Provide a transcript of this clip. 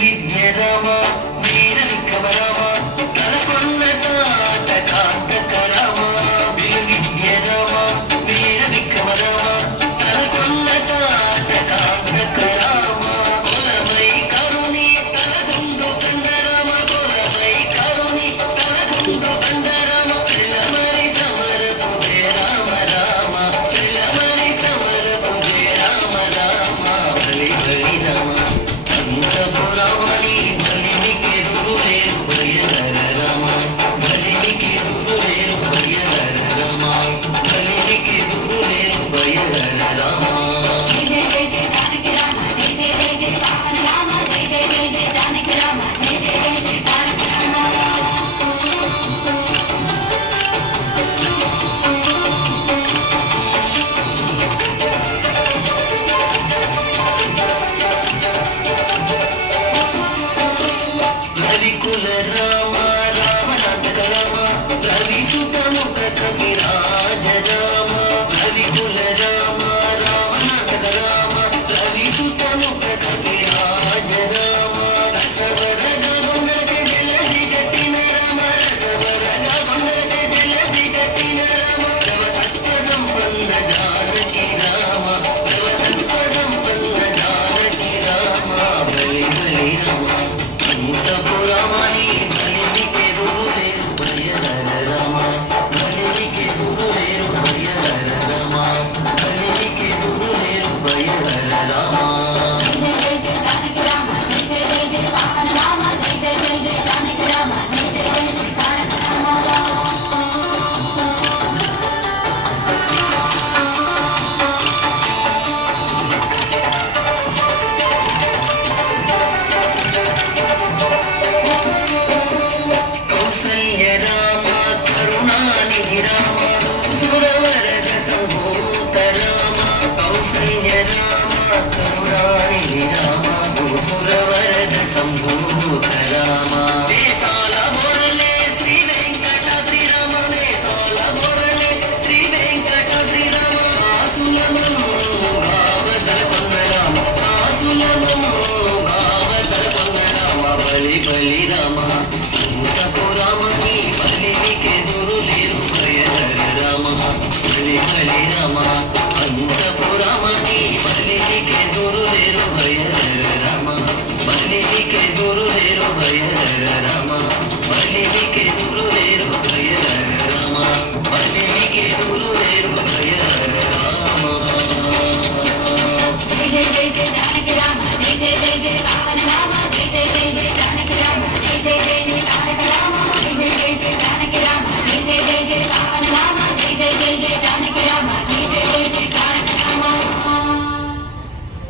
విద్య రామ వీర విక్రమ రామ తలకొన్న తాట కాంతక రామ విద్య రామ వీర విక్రమ రామ తలకొన్న తాట కాంతక రామ కులమై కరుణి తలగుండు కంద రామ కులమై కరుణి తలగుండు కంద రామ చెల్లమరి సమరపు రామ రామ చెల్లమరి సమరపు రామ రామ బలి బలి రామ అంతపురమణి బలినికి దురులేరు భయధర రామ బలినికి దురులేరు భయధర రామ బలినికి దురులేరు భయధర రామ జయ జయ జయ జయ జానకి రామ జయ జయ జయ జయ పావన రామ జయ జయ జయ జయ జానకి రామ జయ జయ జయ జయ తారక రామ రవికుల రామ రామనాథక రామ రవిసుతముఖ కవిరాజ రామ రవికుల రామ రామనాథక రామ రవిసుతముఖ కవిరాజ రామ రసవర గంగ జలది గట్టిన రామ రసవర గంగ జలది గట్టిన రామ రవ సత్య సంపన్న జానకి రామ రవ సత్య సంపన్న జానకి రామ బలి బలి రామ అంతపురమణి బలినికి దురులేరు భయధర రామ బలినికి దురులేరు భయధర రామ బలినికి దురులేరు భయధర రామ జయ జయ జయ జానకి రామ జయ జయ జయ జయ పావన రామ జయ జయ జయ జయ జానకి రామ జయ జయ జయ జయ తారక రామ కౌసల్య రామ కరుణానిధి రామ సురవరద సంభూత రామ కౌసల్య రామ కరుణానిధి రామ సురవరద సంభూత రామ దేశాల మొరలే శ్రీ వెంకటాద్రి రామ దేశాల మొరలే శ్రీ వెంకటాద్రి రామ ఆసులము భావదల కొన్న రామ ఆసులము భావదల కొన్న రామ బలి బలి రామ అంతపురమణి బలినికి దురులేరు భయధర రామ బలి బలి రామ అంతపురమణి బలినికి దురులేరు భయధర రామ బలినికి దురులేరు భయధర రామ బలినికి దురులేరు భయధర రామ బలినికి దురులేరు భయధర రామ జయ జయ జయ జయ జానకి రామ జయ జయ జయ జయ పావన